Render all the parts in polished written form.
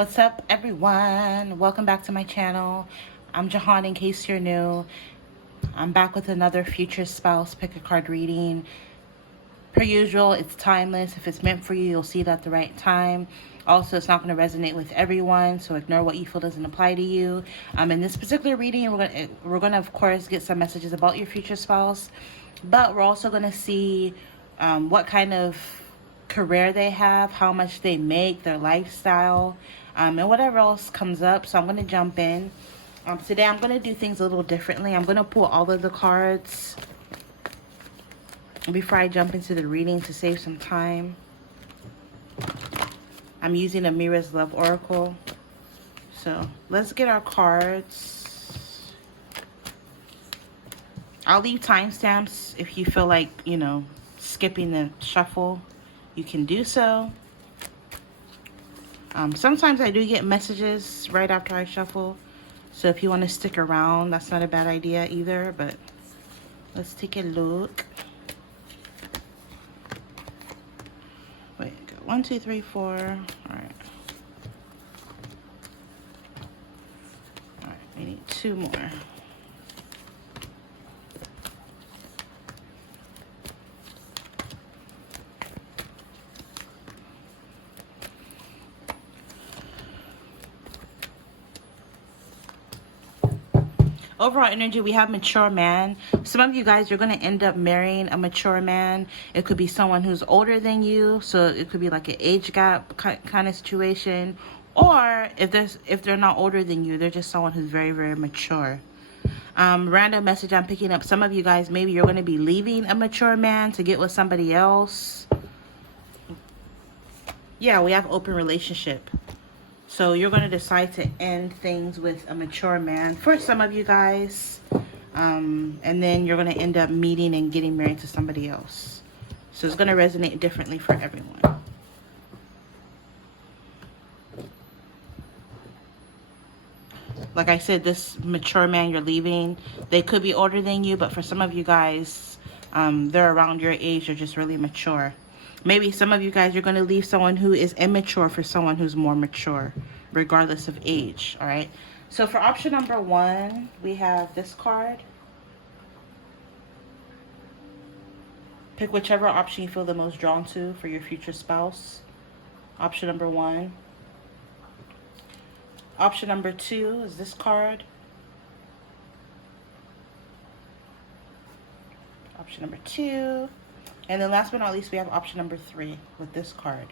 What's up, everyone? Welcome back to my channel. I'm Jahan, in case you're new. I'm back with another future spouse pick a card reading. Per usual, it's timeless. If it's meant for you, you'll see it at the right time. Also, it's not going to resonate with everyone, so ignore what you feel doesn't apply to you. In this particular reading, we're going to of course get some messages about your future spouse, but we're also going to see what kind of career they have, how much they make, their lifestyle, and whatever else comes up. So I'm going to jump in. Today I'm going to do things a little differently. I'm going to pull all of the cards before I jump into the reading to save some time. I'm using a Mira's Love Oracle. So let's get our cards. I'll leave timestamps if you feel like, skipping the shuffle. You can do so. Sometimes I do get messages right after I shuffle. So if you want to stick around, that's not a bad idea either. But let's take a look. Wait, go 1, 2, 3, 4. All right. All right, we need 2 more. Overall energy, we have mature man. Some of you guys, you're going to end up marrying a mature man. It could be someone who's older than you, so it could be like an age gap kind of situation. Or if they're not older than you, they're just someone who's very, very mature. Random message I'm picking up. Some of you guys, maybe you're going to be leaving a mature man to get with somebody else. Yeah, we have open relationship. So you're going to decide to end things with a mature man for some of you guys. And then you're going to end up meeting and getting married to somebody else. So it's going to resonate differently for everyone. Like I said, this mature man you're leaving, they could be older than you, but for some of you guys, they're around your age. They're just really mature. Maybe some of you guys, you're going to leave someone who is immature for someone who's more mature, regardless of age. All right. So for option number 1, we have this card. Pick whichever option you feel the most drawn to for your future spouse. Option number 1. Option number 2 is this card. Option number 2. And then last but not least, we have option number 3 with this card.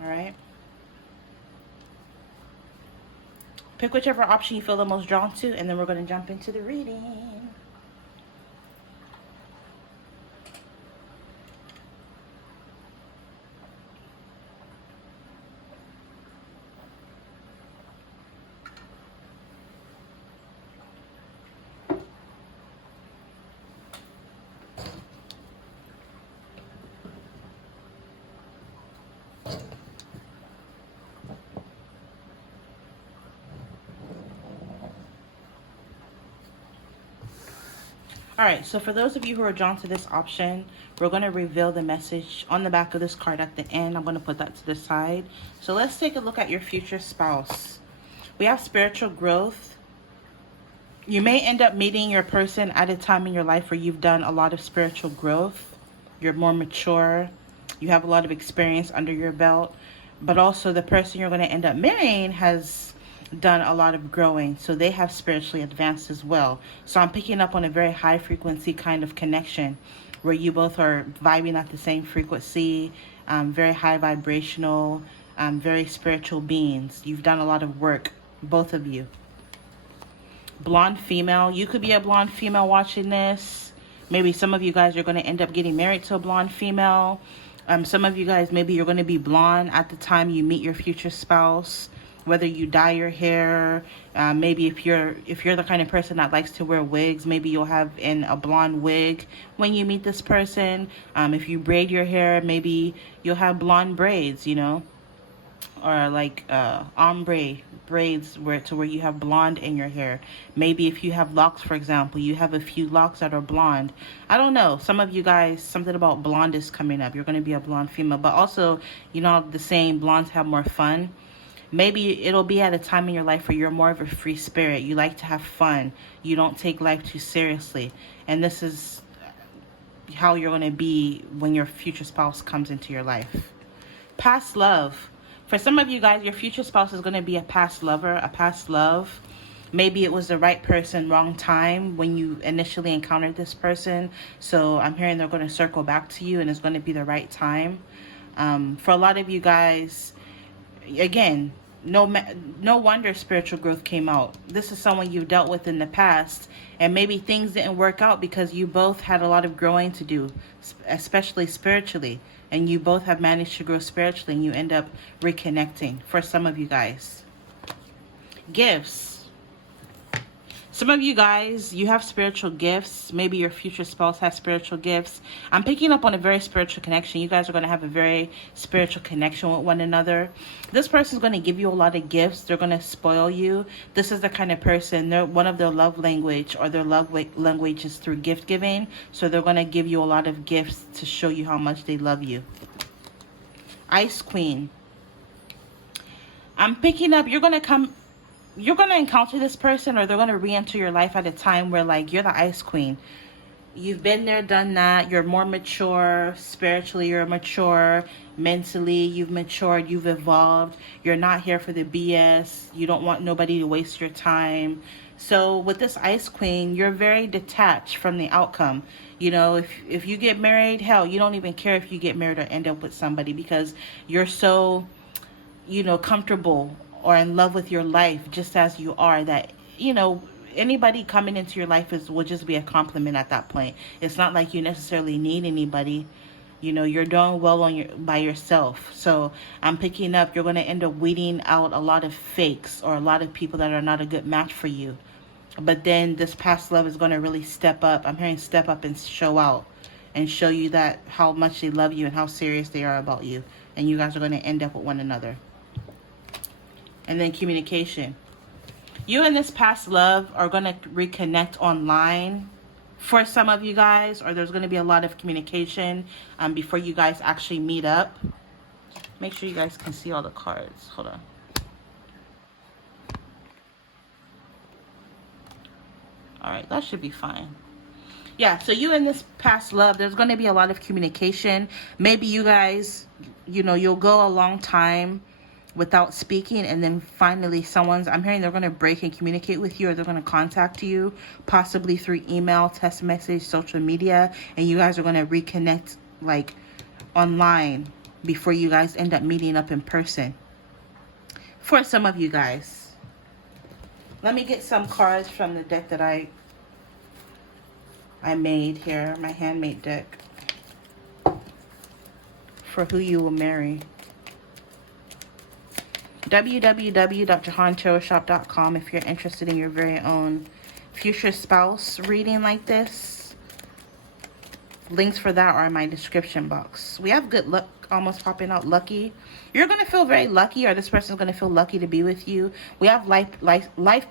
All right. Pick whichever option you feel the most drawn to, and then we're going to jump into the reading. All right, so for those of you who are drawn to this option, we're going to reveal the message on the back of this card at the end. I'm going to put that to the side. So let's take a look at your future spouse. We have spiritual growth. You may end up meeting your person at a time in your life where you've done a lot of spiritual growth. You're more mature. You have a lot of experience under your belt. But also the person you're going to end up marrying has done a lot of growing, so they have spiritually advanced as well. So I'm picking up on a very high frequency kind of connection where you both are vibing at the same frequency, very high vibrational, very spiritual beings. You've done a lot of work, both of you. Blonde female, you could be a blonde female watching this. Maybe some of you guys are going to end up getting married to a blonde female. Some of you guys, maybe you're going to be blonde at the time you meet your future spouse. Whether you dye your hair, maybe if you're the kind of person that likes to wear wigs, maybe you'll have a blonde wig when you meet this person. If you braid your hair, maybe you'll have blonde braids, or like ombre braids where you have blonde in your hair. Maybe if you have locks, for example, you have a few locks that are blonde. I don't know. Some of you guys, something about blonde is coming up. You're going to be a blonde female. But also, you know, the saying, blondes have more fun. Maybe it'll be at a time in your life where you're more of a free spirit. You like to have fun. You don't take life too seriously. And this is how you're going to be when your future spouse comes into your life. Past love. For some of you guys, your future spouse is going to be a past lover, a past love. Maybe it was the right person, wrong time when you initially encountered this person. So I'm hearing they're going to circle back to you and it's going to be the right time. For a lot of you guys, again, no wonder spiritual growth came out. This is someone you've dealt with in the past, and maybe things didn't work out because you both had a lot of growing to do, especially spiritually, and you both have managed to grow spiritually, and you end up reconnecting. For some of you guys, gifts. Some of you guys, you have spiritual gifts. Maybe your future spouse has spiritual gifts. I'm picking up on a very spiritual connection. You guys are going to have a very spiritual connection with one another. This person is going to give you a lot of gifts. They're going to spoil you. This is the kind of person, one of their love language or their love language is through gift giving. So they're going to give you a lot of gifts to show you how much they love you. Ice Queen. I'm picking up, you're going to encounter this person, or they're going to re-enter your life at a time where, like, you're the Ice Queen. You've been there, done that. You're more mature. Spiritually, you're mature. Mentally, you've matured. You've evolved. You're not here for the BS. You don't want nobody to waste your time. So with this Ice Queen, you're very detached from the outcome. You know, if you get married, hell, you don't even care if you get married or end up with somebody, because you're so, you know, comfortable or in love with your life just as you are, that, you know, anybody coming into your life will just be a compliment at that point. It's not like you necessarily need anybody. You know, you're doing well by yourself. So I'm picking up, you're going to end up weeding out a lot of fakes or a lot of people that are not a good match for you. But then this past love is going to really step up. I'm hearing step up and show out and show you that how much they love you and how serious they are about you. And you guys are going to end up with one another. And then communication. You and this past love are going to reconnect online for some of you guys, or there's going to be a lot of communication before you guys actually meet up. Make sure you guys can see all the cards. Hold on. All right, that should be fine. Yeah, so you and this past love, there's going to be a lot of communication. Maybe you guys, you know, you'll go a long time without speaking, and then finally I'm hearing they're going to break and communicate with you, or they're going to contact you, possibly through email, text message, social media, and you guys are going to reconnect, like, online before you guys end up meeting up in person. For some of you guys, let me get some cards from the deck that I made here, my handmade deck, for who you will marry. www.jahantarotshop.com if you're interested in your very own future spouse reading like this. Links for that are in my description box. We have good luck almost popping out. Lucky. You're going to feel very lucky, or this person is going to feel lucky to be with you. We have life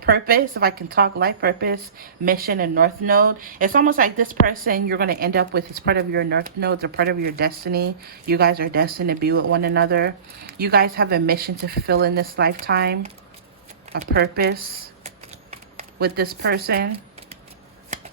purpose, if I can talk, life purpose, mission, and North Node. It's almost like this person you're going to end up with is part of your North Nodes or part of your destiny. You guys are destined to be with one another. You guys have a mission to fulfill in this lifetime, a purpose with this person.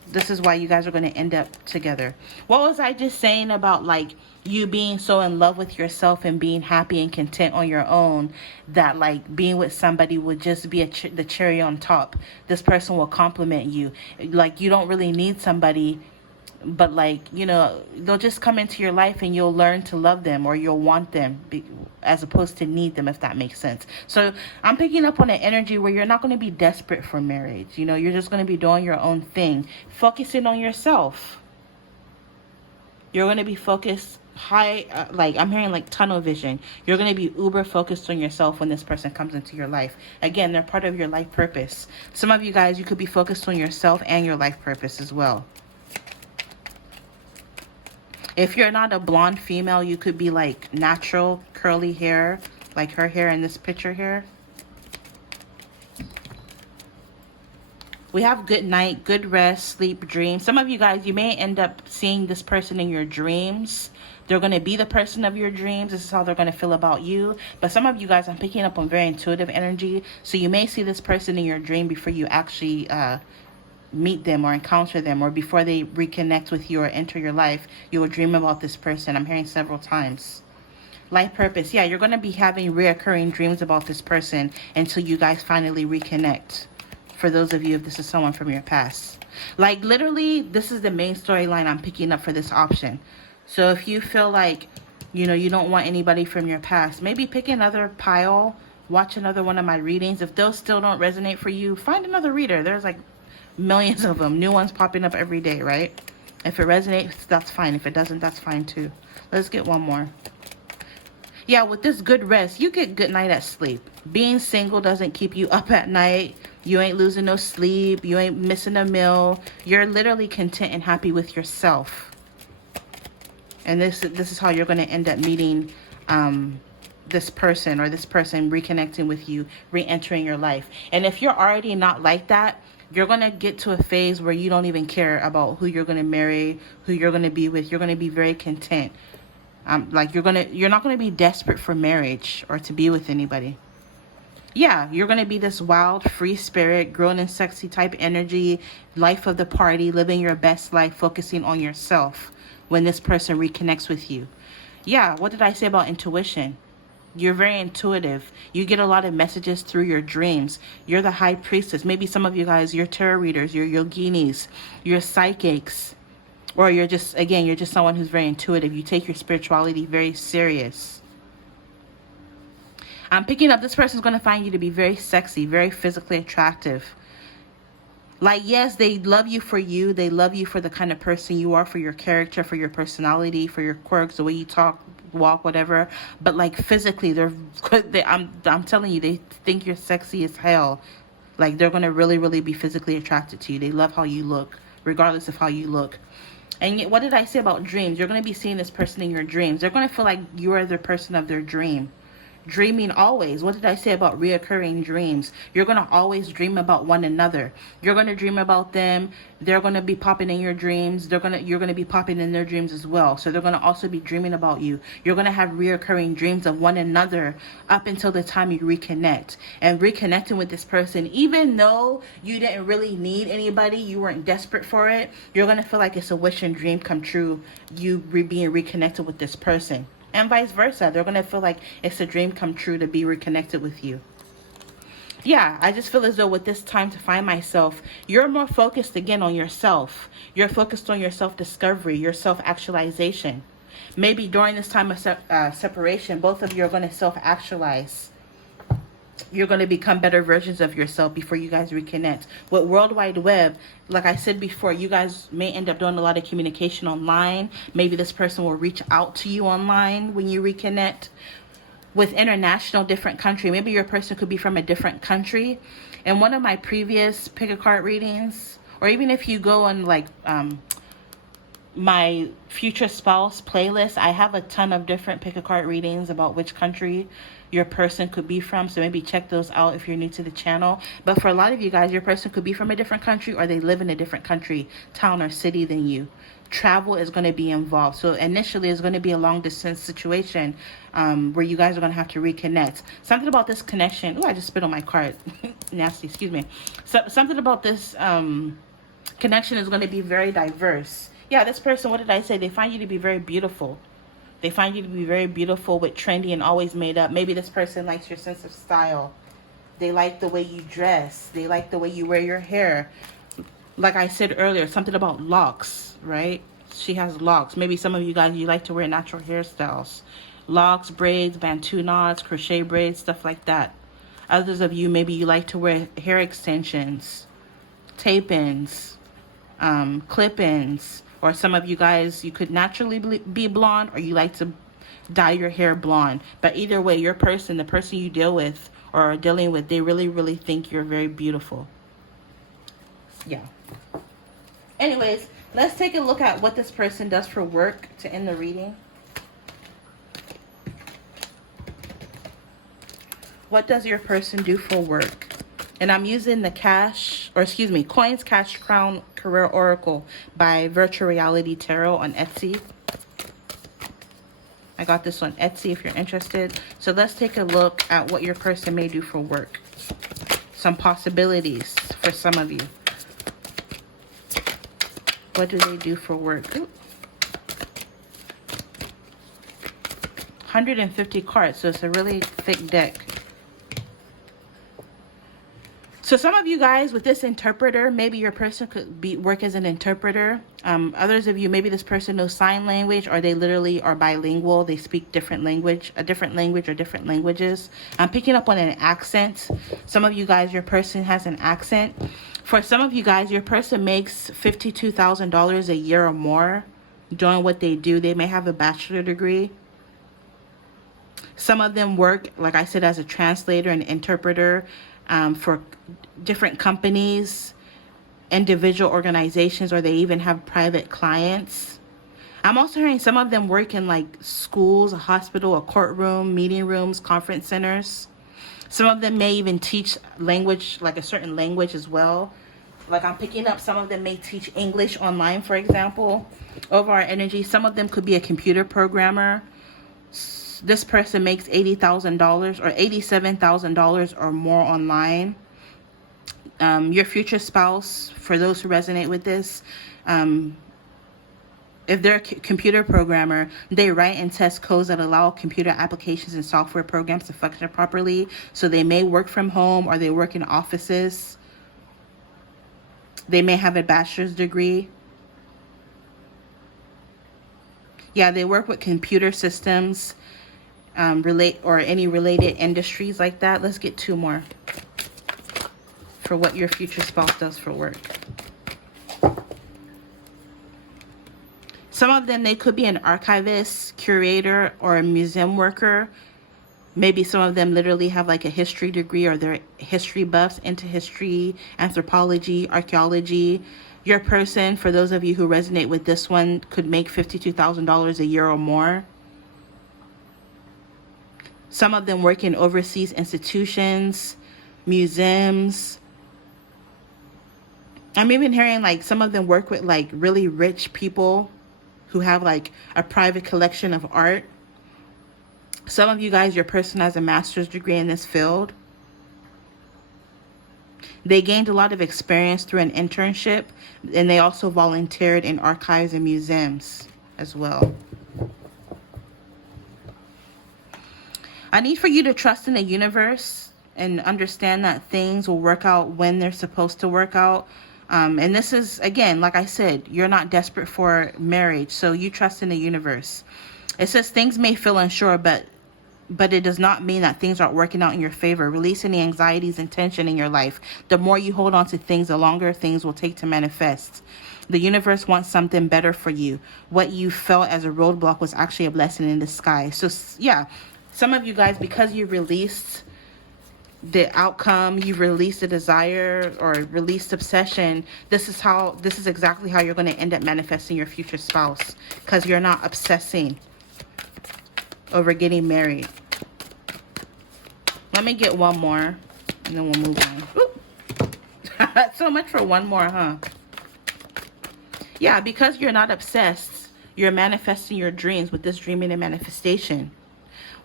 This is why you guys are going to end up together. What was I just saying about, like, you being so in love with yourself and being happy and content on your own, that, like, being with somebody would just be the cherry on top? This person will compliment you. Like, you don't really need somebody, but, like, you know, they'll just come into your life and you'll learn to love them, or you'll want them as opposed to need them, if that makes sense. So I'm picking up on an energy where you're not going to be desperate for marriage. You know, you're just going to be doing your own thing, focusing on yourself. You're going to be focused high, like, I'm hearing like tunnel vision. You're going to be uber focused on yourself when this person comes into your life. Again, they're part of your life purpose. Some of you guys, you could be focused on yourself and your life purpose as well. If you're not a blonde female, you could be like natural curly hair, like her hair in this picture here. We have good night, good rest, sleep, dream. Some of you guys, you may end up seeing this person in your dreams. They're going to be the person of your dreams. This is how they're going to feel about you. But some of you guys, I'm picking up on very intuitive energy. So you may see this person in your dream before you actually meet them or encounter them, or before they reconnect with you or enter your life. You will dream about this person. I'm hearing several times. Life purpose. Yeah, you're going to be having reoccurring dreams about this person until you guys finally reconnect. For those of you, if this is someone from your past. Like, literally, this is the main storyline I'm picking up for this option. So if you feel like, you know, you don't want anybody from your past, maybe pick another pile, watch another one of my readings. If those still don't resonate for you, find another reader. There's like millions of them. New ones popping up every day, right? If it resonates, that's fine. If it doesn't, that's fine too. Let's get one more. Yeah, with this good rest, you get good night at sleep. Being single doesn't keep you up at night. You ain't losing no sleep. You ain't missing a meal. You're literally content and happy with yourself. And this is how you're going to end up meeting this person, or this person reconnecting with you, re-entering your life. And if you're already not like that, you're going to get to a phase where you don't even care about who you're going to marry, who you're going to be with. You're going to be very content. Like you're not going to be desperate for marriage or to be with anybody. Yeah, you're going to be this wild, free spirit, grown and sexy type energy, life of the party, living your best life, focusing on yourself when this person reconnects with you. Yeah, what did I say about intuition? You're very intuitive. You get a lot of messages through your dreams. You're the high priestess. Maybe some of you guys, you're tarot readers, you're yoginis, you're psychics. Or you're just, again, you're just someone who's very intuitive. You take your spirituality very serious. I'm picking up this person's going to find you to be very sexy, very physically attractive. Like, yes, they love you for you. They love you for the kind of person you are, for your character, for your personality, for your quirks, the way you talk, walk, whatever. But like physically, I'm telling you, they think you're sexy as hell. Like, they're going to really, really be physically attracted to you. They love how you look, regardless of how you look. And yet, what did I say about dreams? You're going to be seeing this person in your dreams. They're going to feel like you are the person of their dream. Dreaming always. What did I say about reoccurring dreams? You're going to always dream about one another. You're going to dream about them. They're going to be popping in your dreams. You're going to be popping in their dreams as well. So they're going to also be dreaming about you. You're going to have reoccurring dreams of one another up until the time you reconnect. And reconnecting with this person, even though you didn't really need anybody, you weren't desperate for it, you're going to feel like it's a wish and dream come true, you being reconnected with this person. And vice versa. They're going to feel like it's a dream come true to be reconnected with you. Yeah, I just feel as though with this time to find myself, you're more focused again on yourself. You're focused on your self-discovery, your self-actualization. Maybe during this time of separation, both of you are going to self-actualize. You're going to become better versions of yourself before you guys reconnect. With World Wide Web, like I said before, you guys may end up doing a lot of communication online. Maybe this person will reach out to you online when you reconnect. With international, different country, maybe your person could be from a different country. In one of my previous pick a card readings, or even if you go on like my future spouse playlist, I have a ton of different pick a card readings about which country your person could be from. So maybe check those out if you're new to the channel. But for a lot of you guys, your person could be from a different country, or they live in a different country, town, or city than you. Travel is going to be involved. So initially it's going to be a long distance situation where you guys are going to have to reconnect. Something about this connection. Oh, I just spit on my card. Nasty, excuse me. So something about this connection is going to be very diverse. Yeah, this person, what did I say? They find you to be very beautiful. They find you to be very beautiful, with trendy and always made up. Maybe this person likes your sense of style. They like the way you dress. They like the way you wear your hair. Like I said earlier, something about locks, right? She has locks. Maybe some of you guys, you like to wear natural hairstyles. Locks, braids, bantu knots, crochet braids, stuff like that. Others of you, maybe you like to wear hair extensions, tape-ins, clip-ins. Or some of you guys, you could naturally be blonde, or you like to dye your hair blonde. But either way, your person, the person you deal with or are dealing with, they really, really think you're very beautiful. Yeah. Anyways, let's take a look at what this person does for work to end the reading. What does your person do for work? And I'm using the Coins, Cash, Crown, Career Oracle by Virtual Reality Tarot on Etsy. I got this on Etsy if you're interested. So let's take a look at what your person may do for work. Some possibilities for some of you. What do they do for work? Ooh. 150 cards, so it's a really thick deck. So some of you guys with this interpreter, maybe your person could work as an interpreter. Others of you, maybe this person knows sign language, or they literally are bilingual. They speak a different language or different languages. I'm picking up on an accent. Some of you guys, your person has an accent. For some of you guys, your person makes $52,000 a year or more doing what they do. They may have a bachelor's degree. Some of them work, like I said, as a translator and interpreter for different companies, individual organizations, or they even have private clients. I'm also hearing some of them work in like schools, a hospital, a courtroom, meeting rooms, conference centers. Some of them may even teach language, like a certain language as well. Like I'm picking up, some of them may teach English online, for example. Over our energy, some of them could be a computer programmer. This person makes $80,000 or $87,000 or more online. Your future spouse, for those who resonate with this, if they're a computer programmer, they write and test codes that allow computer applications and software programs to function properly. So they may work from home, or they work in offices. They may have a bachelor's degree. Yeah, they work with computer systems, any related industries like that. Let's get two more for what your future spouse does for work. Some of them, they could be an archivist, curator, or a museum worker. Maybe some of them literally have like a history degree, or they're history buffs into history, anthropology, archaeology. Your person, for those of you who resonate with this one, could make $52,000 a year or more. Some of them work in overseas institutions, museums. I'm even hearing like some of them work with like really rich people who have like a private collection of art. Some of you guys, your person has a master's degree in this field. They gained a lot of experience through an internship, and they also volunteered in archives and museums as well. I need for you to trust in the universe and understand that things will work out when they're supposed to work out. And this is, again, like I said, you're not desperate for marriage, so you trust in the universe. It says things may feel unsure, but it does not mean that things aren't working out in your favor. Release any anxieties and tension in your life. The more you hold on to things, the longer things will take to manifest. The universe wants something better for you. What you felt as a roadblock was actually a blessing in disguise. So yeah, some of you guys, because you released the outcome, you've released the desire or released obsession, this is exactly how you're going to end up manifesting your future spouse, because you're not obsessing over getting married. Let me get one more and then we'll move on. So much for one more, huh? Yeah, because you're not obsessed, you're manifesting your dreams with this dreaming and manifestation.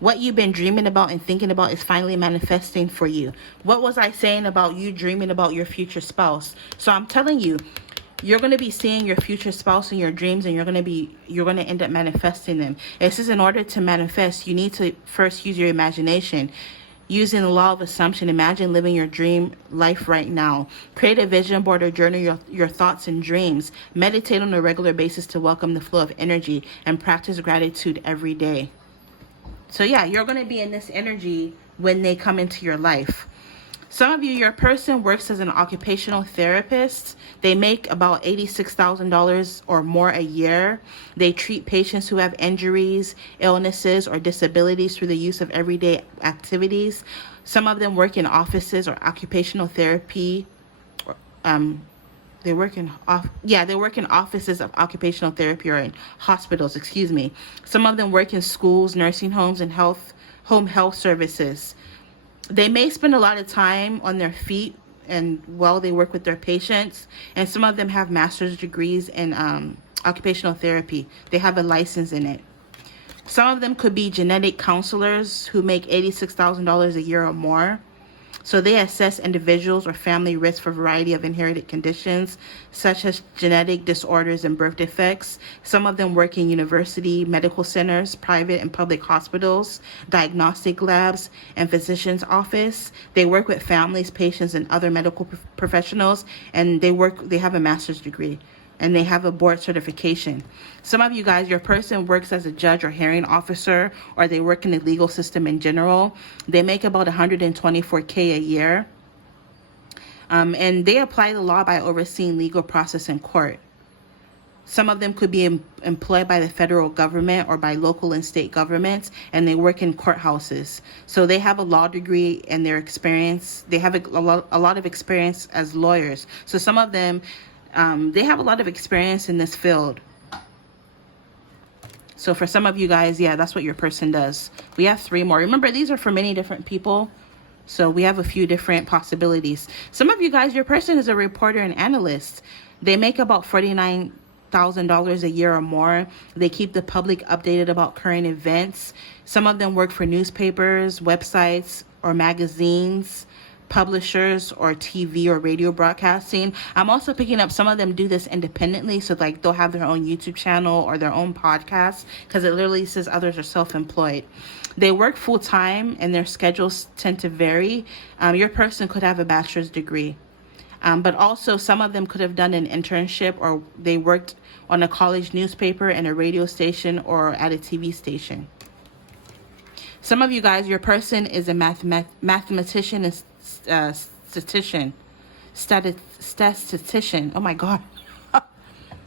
What you've been dreaming about and thinking about is finally manifesting for you. What was I saying about you dreaming about your future spouse? So I'm telling you, you're going to be seeing your future spouse in your dreams, and you're going to end up manifesting them. This is, in order to manifest, you need to first use your imagination. Using the law of assumption, imagine living your dream life right now. Create a vision board or journal your thoughts and dreams. Meditate on a regular basis to welcome the flow of energy, and practice gratitude every day. So yeah, you're going to be in this energy when they come into your life. Some of you, your person works as an occupational therapist. They make about $86,000 or more a year. They treat patients who have injuries, illnesses, or disabilities through the use of everyday activities. Some of them work in offices or occupational therapy. They work in offices of occupational therapy, or in hospitals, excuse me. Some of them work in schools, nursing homes, and home health services. They may spend a lot of time on their feet and while they work with their patients. And some of them have master's degrees in occupational therapy. They have a license in it. Some of them could be genetic counselors who make $86,000 a year or more. So they assess individuals or family risk for a variety of inherited conditions, such as genetic disorders and birth defects. Some of them work in university, medical centers, private and public hospitals, diagnostic labs, and physician's office. They work with families, patients, and other medical professionals, and they have a master's degree, and they have a board certification. Some of you guys, your person works as a judge or hearing officer, or they work in the legal system in general. They make about $124K a year. And they apply the law by overseeing legal process in court. Some of them could be employed by the federal government or by local and state governments, and they work in courthouses. So they have a law degree and their experience. They have a lot of experience as lawyers. So some of them, they have a lot of experience in this field. So for some of you guys, yeah, that's what your person does. We have 3 more. Remember, these are for many different people. So we have a few different possibilities. Some of you guys, your person is a reporter and analyst. They make about $49,000 a year or more. They keep the public updated about current events. Some of them work for newspapers, websites, or magazines, publishers, or TV or radio broadcasting. I'm also picking up some of them do this independently, so like they'll have their own YouTube channel or their own podcast, because it literally says others are self-employed. They work full-time and their schedules tend to vary. Your person could have a bachelor's degree, but also some of them could have done an internship, or they worked on a college newspaper and a radio station or at a TV station. Some of you guys, your person is a mathematician and statistician. Oh my God.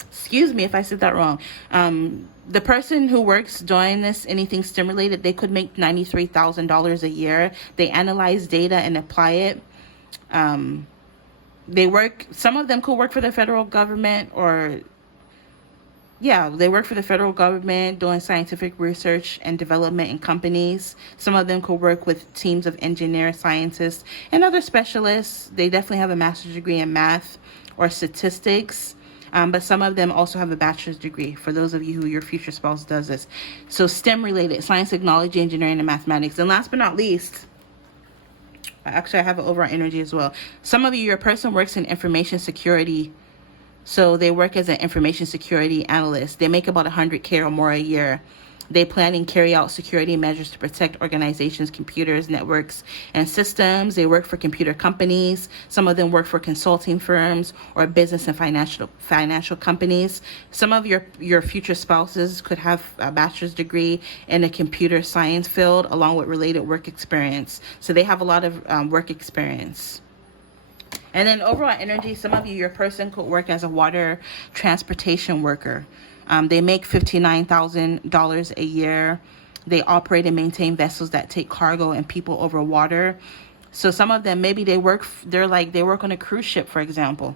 Excuse me if I said that wrong. The person who works doing this, anything stimulated, they could make $93,000 a year. They analyze data and apply it. Some of them could work for the federal government, or they work for the federal government doing scientific research and development in companies. Some of them could work with teams of engineers, scientists, and other specialists. They definitely have a master's degree in math or statistics. But some of them also have a bachelor's degree, for those of you who your future spouse does this. So STEM related, science, technology, engineering, and mathematics. And last but not least, actually I have an overall energy as well. Some of you, your person works in information security. So they work as an information security analyst. They make about $100K or more a year. They plan and carry out security measures to protect organizations' computers, networks, and systems. They work for computer companies. Some of them work for consulting firms or business and financial companies. Some of your future spouses could have a bachelor's degree in a computer science field along with related work experience. So they have a lot of work experience. And then overall energy, some of you, your person could work as a water transportation worker. They make $59,000 a year. They operate and maintain vessels that take cargo and people over water. So some of them, maybe they work on a cruise ship, for example.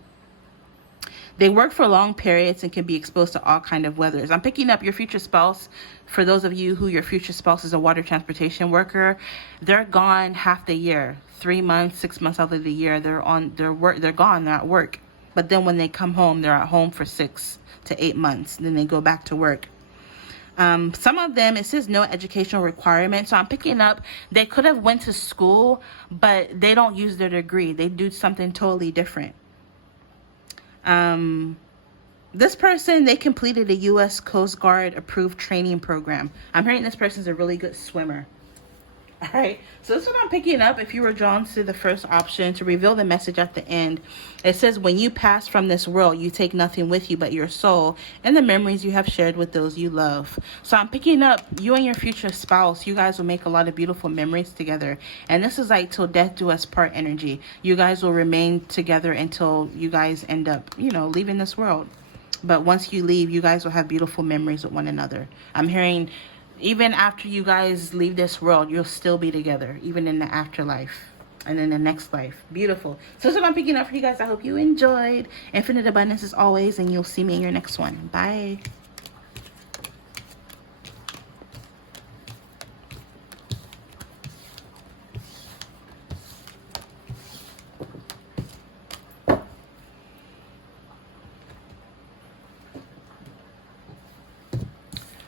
They work for long periods and can be exposed to all kind of weathers. I'm picking up your future spouse. For those of you who your future spouse is a water transportation worker, they're gone half the year, 3 months, 6 months out of the year. They're gone, they're at work. But then when they come home, they're at home for 6 to 8 months. Then they go back to work. Some of them, it says no educational requirement. So I'm picking up, they could have went to school, but they don't use their degree. They do something totally different. This person, they completed a U.S. Coast Guard approved training program. I'm hearing this person's a really good swimmer. All right, so this is what I'm picking up. If you were drawn to the first option, to reveal the message at the end, it says, when you pass from this world, you take nothing with you but your soul and the memories you have shared with those you love. So I'm picking up you and your future spouse. You guys will make a lot of beautiful memories together. And this is like till death do us part energy. You guys will remain together until you guys end up, leaving this world. But once you leave, you guys will have beautiful memories with one another. I'm hearing even after you guys leave this world, you'll still be together, even in the afterlife and in the next life. Beautiful. So that's what I'm picking up for you guys. I hope you enjoyed. Infinite abundance as always, and you'll see me in your next one. Bye.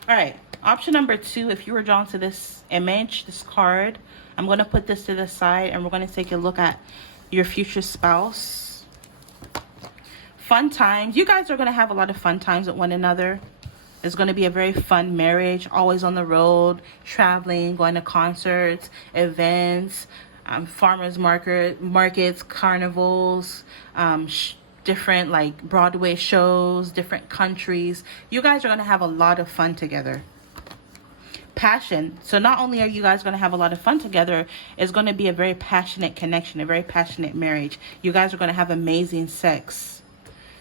All right, option number 2, if you were drawn to this image, this card, I'm going to put this to the side and we're going to take a look at your future spouse. Fun times. You guys are going to have a lot of fun times with one another. It's going to be a very fun marriage, always on the road, traveling, going to concerts, events, farmers markets, carnivals, different like Broadway shows, different countries. You guys are going to have a lot of fun together. Passion. So not only are you guys going to have a lot of fun together, it's going to be a very passionate connection, a very passionate marriage. You guys are going to have amazing sex.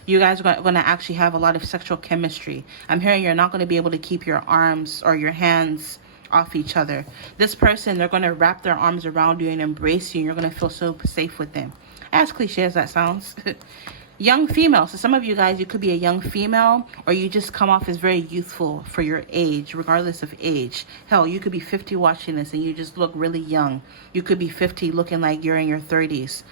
You guys are going to actually have a lot of sexual chemistry. I'm hearing you're not going to be able to keep your arms or your hands off each other. This person, they're going to wrap their arms around you and embrace you, and you're going to feel so safe with them. As cliche as that sounds. Young female. So some of you guys, you could be a young female, or you just come off as very youthful for your age, regardless of age. Hell, you could be 50 watching this and you just look really young. You could be 50 looking like you're in your 30s.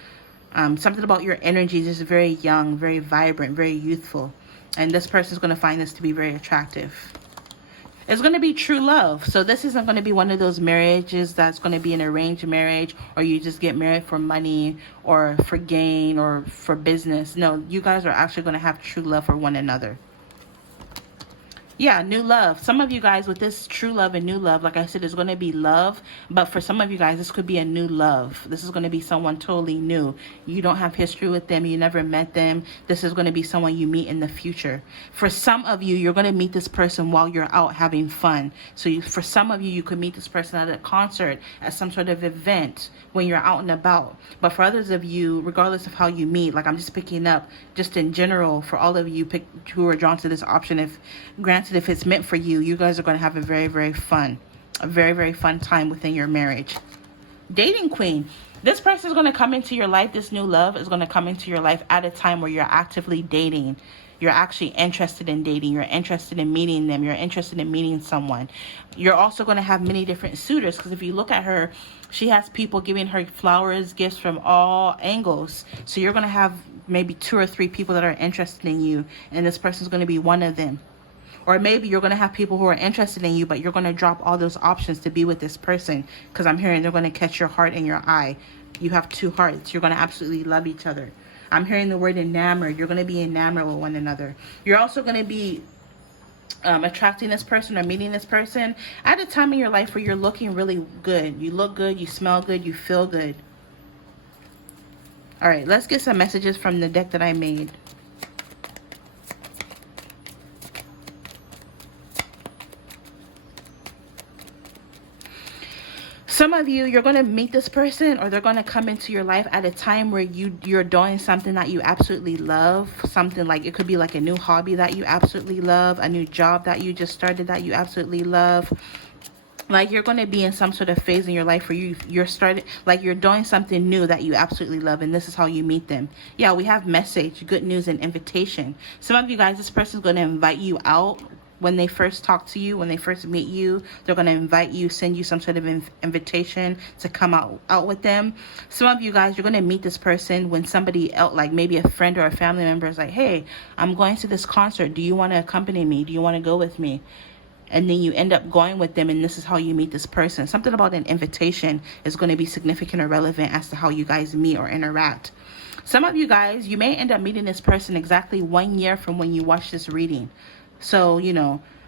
Something about your energy is just very young, very vibrant, very youthful. And this person's going to find this to be very attractive. It's going to be true love. So this isn't going to be one of those marriages that's going to be an arranged marriage, or you just get married for money or for gain or for business. No, you guys are actually going to have true love for one another. Yeah, new love. Some of you guys with this true love and new love, like I said, is going to be love. But for some of you guys, this could be a new love. This is going to be someone totally new. You don't have history with them. You never met them. This is going to be someone you meet in the future. For some of you, you're going to meet this person while you're out having fun. So for some of you, you could meet this person at a concert, at some sort of event when you're out and about. But for others of you, regardless of how you meet, like I'm just picking up just in general for all of you who are drawn to this option, if it's meant for you, you guys are going to have a very, very fun time within your marriage. Dating queen. This person is going to come into your life. This new love is going to come into your life at a time where you're actively dating. You're actually interested in dating. You're interested in meeting them. You're interested in meeting someone. You're also going to have many different suitors, because if you look at her, she has people giving her flowers, gifts from all angles. So you're going to have maybe 2 or 3 people that are interested in you, and this person's going to be one of them. Or maybe you're going to have people who are interested in you, but you're going to drop all those options to be with this person, because I'm hearing they're going to catch your heart and your eye. You have 2 hearts. You're going to absolutely love each other. I'm hearing the word enamored. You're going to be enamored with one another. You're also going to be attracting this person or meeting this person at a time in your life where you're looking really good. You look good, you smell good, you feel good. All right, let's get some messages from the deck that I made. Some of you, you're going to meet this person, or they're going to come into your life at a time where you're doing something that you absolutely love. Something like, it could be like a new hobby that you absolutely love, a new job that you just started that you absolutely love. Like you're going to be in some sort of phase in your life where you're doing something new that you absolutely love, and this is how you meet them. Yeah, we have message, good news, and invitation. Some of you guys, this person's going to invite you out. When they first talk to you, when they first meet you, they're going to invite you, send you some sort of invitation to come out with them. Some of you guys, you're going to meet this person when somebody else, like maybe a friend or a family member, is like, hey, I'm going to this concert. Do you want to accompany me? Do you want to go with me? And then you end up going with them, and this is how you meet this person. Something about an invitation is going to be significant or relevant as to how you guys meet or interact. Some of you guys, you may end up meeting this person exactly 1 year from when you watch this reading. So,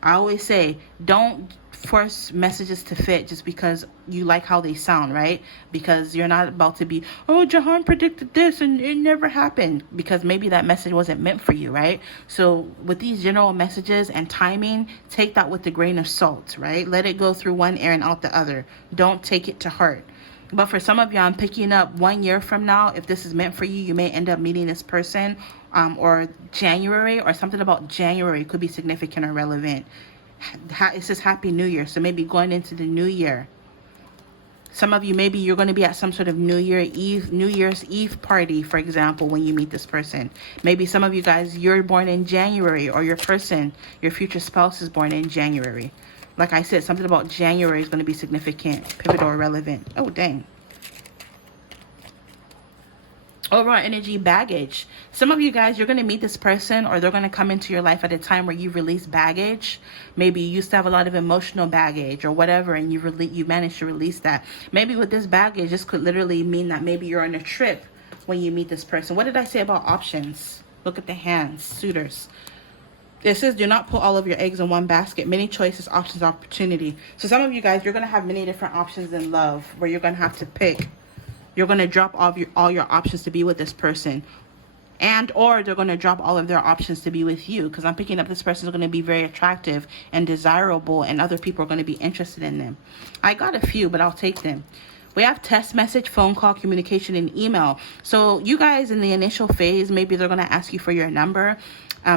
I always say, don't force messages to fit just because you like how they sound, right? Because you're not about to be, oh, Jahan predicted this and it never happened, because maybe that message wasn't meant for you, right? So with these general messages and timing, take that with a grain of salt, right? Let it go through one ear and out the other. Don't take it to heart. But for some of you, I'm picking up 1 year from now, if this is meant for you, you may end up meeting this person, or January, or something about January could be significant or relevant. It says Happy New Year, so maybe going into the new year. Some of you, maybe you're going to be at some sort of New Year's Eve party, for example, when you meet this person. Maybe some of you guys, you're born in January, or your future spouse is born in January. Like I said, something about January is going to be significant, pivotal, or relevant. Oh, dang. Overall energy, baggage. Some of you guys, you're going to meet this person, or they're going to come into your life at a time where you release baggage. Maybe you used to have a lot of emotional baggage or whatever, and you managed to release that. Maybe with this baggage, this could literally mean that maybe you're on a trip when you meet this person. What did I say about options? Look at the hands, suitors. It says, do not put all of your eggs in one basket. Many choices, options, opportunity. So some of you guys, you're going to have many different options in love where you're going to have to pick. You're going to drop all your options to be with this person. And or they're going to drop all of their options to be with you. Because I'm picking up this person is going to be very attractive and desirable. And other people are going to be interested in them. I got a few, but I'll take them. We have text message, phone call, communication, and email. So you guys in the initial phase, maybe they're going to ask you for your number.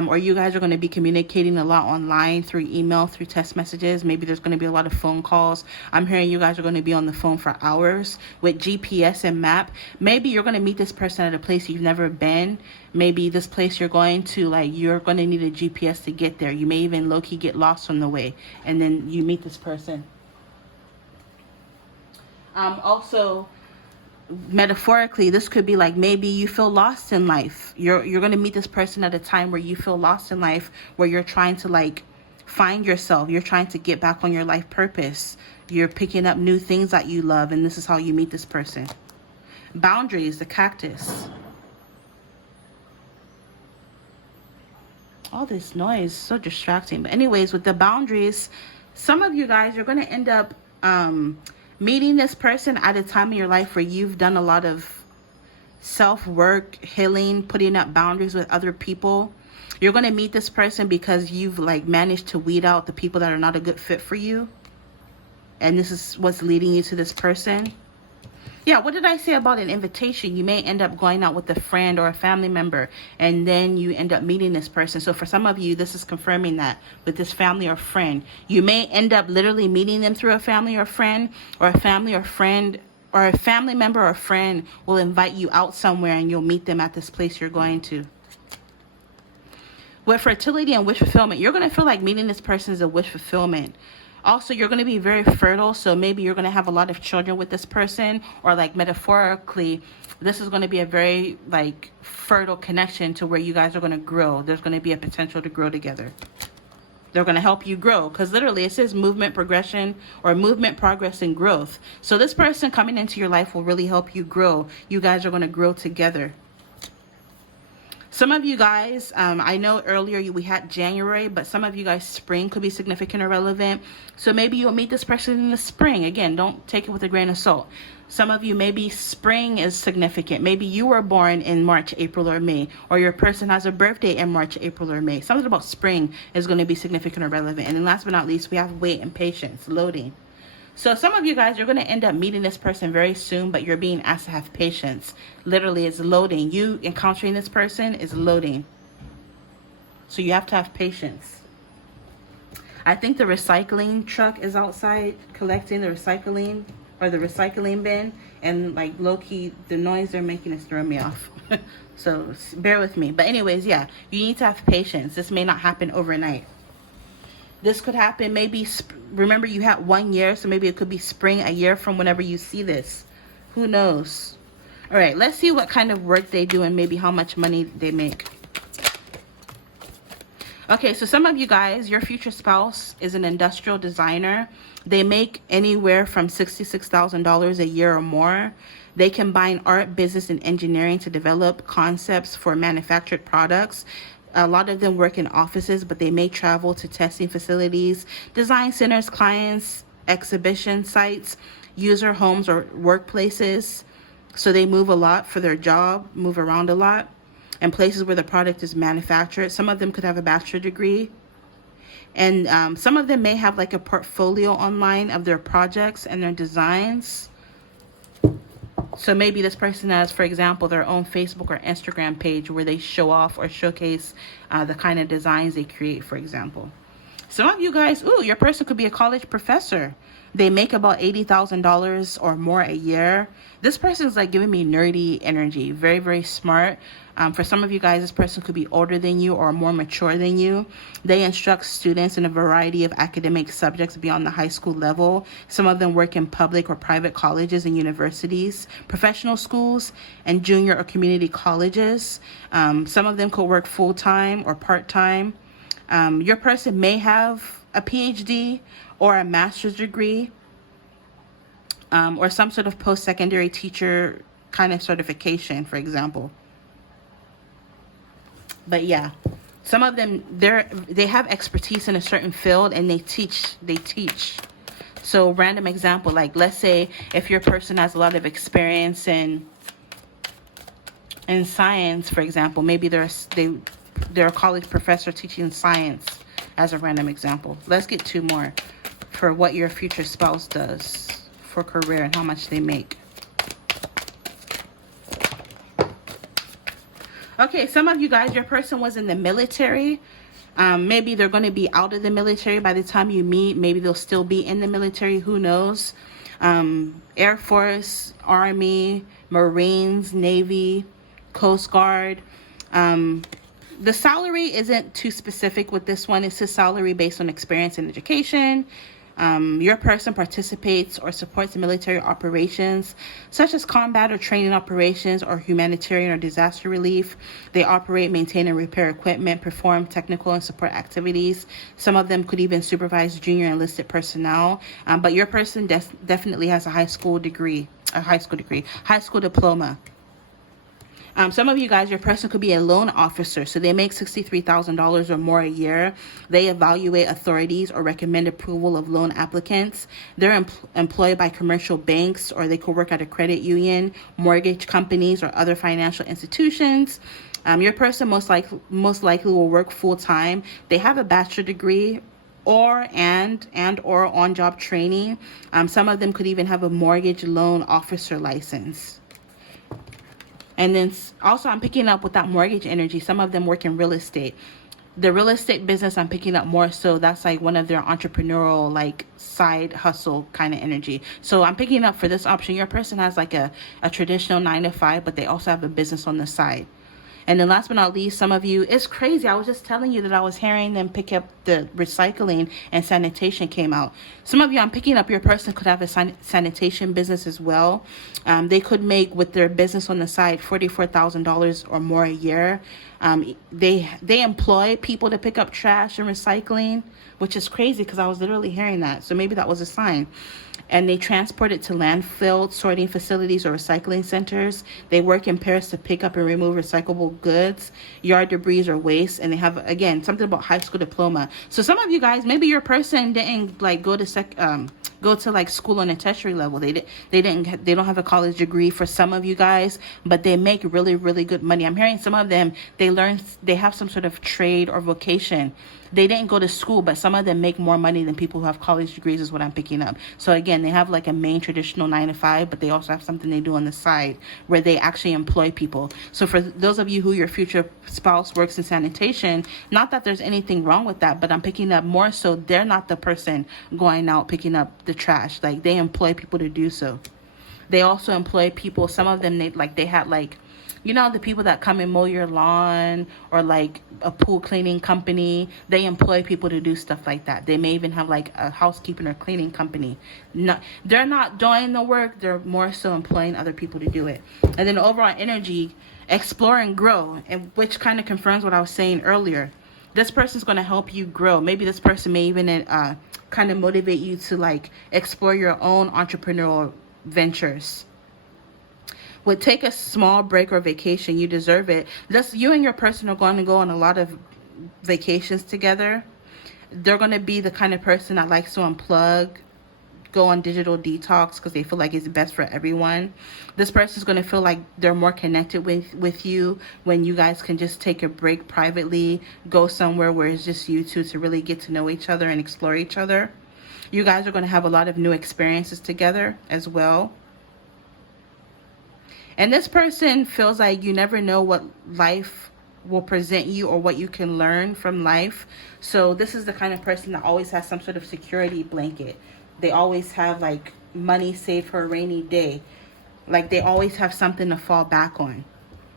Or you guys are going to be communicating a lot online through email, through text messages. Maybe there's going to be a lot of phone calls. I'm hearing you guys are going to be on the phone for hours with GPS and map. Maybe you're going to meet this person at a place you've never been. Maybe this place you're going to, like, you're going to need a GPS to get there. You may even low-key get lost on the way. And then you meet this person. Also, metaphorically, this could be like maybe you feel lost in life. You're going to meet this person at a time where you feel lost in life, where you're trying to like find yourself. You're trying to get back on your life purpose. You're picking up new things that you love, and this is how you meet this person. Boundaries, the cactus. All this noise, so distracting. But anyways, with the boundaries, some of you guys, you're going to end up meeting this person at a time in your life where you've done a lot of self-work, healing, putting up boundaries with other people. You're going to meet this person because you've like managed to weed out the people that are not a good fit for you. And this is what's leading you to this person. Yeah, what did I say about an invitation? You may end up going out with a friend or a family member, and then you end up meeting this person. So for some of you, this is confirming that with this family or friend. You may end up literally meeting them through a family or friend, or a family or friend, or a family member or friend will invite you out somewhere and you'll meet them at this place you're going to. With fertility and wish fulfillment, you're going to feel like meeting this person is a wish fulfillment. Also, you're going to be very fertile, so maybe you're going to have a lot of children with this person, or like metaphorically, this is going to be a very like fertile connection to where you guys are going to grow. There's going to be a potential to grow together. They're going to help you grow, because literally it says movement, progression, or movement, progress, and growth. So this person coming into your life will really help you grow. You guys are going to grow together. Some of you guys, I know earlier we had January, but some of you guys, spring could be significant or relevant. So maybe you'll meet this person in the spring. Again, don't take it with a grain of salt. Some of you, maybe spring is significant. Maybe you were born in March, April, or May, or your person has a birthday in March, April, or May. Something about spring is going to be significant or relevant. And then last but not least, we have wait and patience, loading. So some of you guys, you're going to end up meeting this person very soon, but you're being asked to have patience. Literally, it's loading. You encountering this person is loading. So you have to have patience. I think the recycling truck is outside collecting the recycling, or the recycling bin, and like low-key, the noise they're making is throwing me off. So bear with me. But anyways, yeah, you need to have patience. This may not happen overnight. This could happen maybe, remember you had 1 year, so maybe it could be spring, a year from whenever you see this. Who knows? All right, let's see what kind of work they do and maybe how much money they make. Okay, so some of you guys, your future spouse is an industrial designer. They make anywhere from $66,000 a year or more. They combine art, business, and engineering to develop concepts for manufactured products. A lot of them work in offices, but they may travel to testing facilities, design centers, clients, exhibition sites, user homes, or workplaces. So they move a lot for their job, move around a lot, and places where the product is manufactured. Some of them could have a bachelor degree. And some of them may have like a portfolio online of their projects and their designs. So maybe this person has, for example, their own Facebook or Instagram page where they show off or showcase the kind of designs they create, for example. Some of you guys, ooh, your person could be a college professor. They make about $80,000 or more a year. This person is like giving me nerdy energy. Very, very smart. For some of you guys, this person could be older than you or more mature than you. They instruct students in a variety of academic subjects beyond the high school level. Some of them work in public or private colleges and universities, professional schools, and junior or community colleges. Some of them could work full-time or part-time. Your person may have a PhD or a master's degree, or some sort of post-secondary teacher kind of certification, for example. But yeah, some of them, they have expertise in a certain field and they teach. So random example, like let's say if your person has a lot of experience in science, for example, maybe they're a college professor teaching science, as a random example. Let's get two more for what your future spouse does for career and how much they make. Okay, some of you guys, your person was in the military. Maybe they're going to be out of the military by the time you meet. Maybe they'll still be in the military. Who knows? Air Force, Army, Marines, Navy, Coast Guard. The salary isn't too specific with this one. It's a salary based on experience and education. Your person participates or supports military operations such as combat or training operations or humanitarian or disaster relief. They operate, maintain, and repair equipment, perform technical and support activities. Some of them could even supervise junior enlisted personnel. But your person definitely has a high school diploma. Some of you guys, your person could be a loan officer. So they make $63,000 or more a year. They evaluate authorities or recommend approval of loan applicants. They're employed by commercial banks, or they could work at a credit union, mortgage companies, or other financial institutions. Your person most likely will work full time. They have a bachelor degree or on-job training. Some of them could even have a mortgage loan officer license. And then also I'm picking up with that mortgage energy. Some of them work in real estate. The real estate business I'm picking up more so that's like one of their entrepreneurial like side hustle kind of energy. So I'm picking up for this option. Your person has like a traditional 9 to 5, but they also have a business on the side. And then last but not least, some of you, it's crazy. I was just telling you that I was hearing them pick up the recycling and sanitation came out. Some of you, I'm picking up your person could have a sanitation business as well. They could make with their business on the side $44,000 or more a year. They employ people to pick up trash and recycling, which is crazy because I was literally hearing that. So maybe that was a sign. And they transport it to landfill, sorting facilities, or recycling centers. They work in pairs to pick up and remove recyclable goods, yard debris, or waste. And they have, again, something about high school diploma. So some of you guys, maybe your person didn't like go to like school on a tertiary level. They don't have a college degree for some of you guys, but they make really, really good money. I'm hearing some of them, they have some sort of trade or vocation. They didn't go to school, but some of them make more money than people who have college degrees is what I'm picking up. So again, they have like a main traditional 9 to 5, but they also have something they do on the side where they actually employ people. So for those of you who your future spouse works in sanitation, not that there's anything wrong with that, but I'm picking up more so they're not the person going out picking up the trash. Like they employ people to do so. They also employ people, some of them, they had like, you know, the people that come and mow your lawn or like a pool cleaning company, they employ people to do stuff like that. They may even have like a housekeeping or cleaning company. No, they're not doing the work. They're more so employing other people to do it. And then overall energy, explore and grow, and which kind of confirms what I was saying earlier. This person's going to help you grow. Maybe this person may even kind of motivate you to like explore your own entrepreneurial ventures. Would take a small break or vacation. You deserve it. You and your person are going to go on a lot of vacations together. They're going to be the kind of person that likes to unplug, go on digital detox because they feel like it's best for everyone. This person's going to feel like they're more connected with you when you guys can just take a break privately, go somewhere where it's just you two to really get to know each other and explore each other. You guys are going to have a lot of new experiences together as well. And this person feels like you never know what life will present you or what you can learn from life. So this is the kind of person that always has some sort of security blanket. They always have like money saved for a rainy day. Like they always have something to fall back on.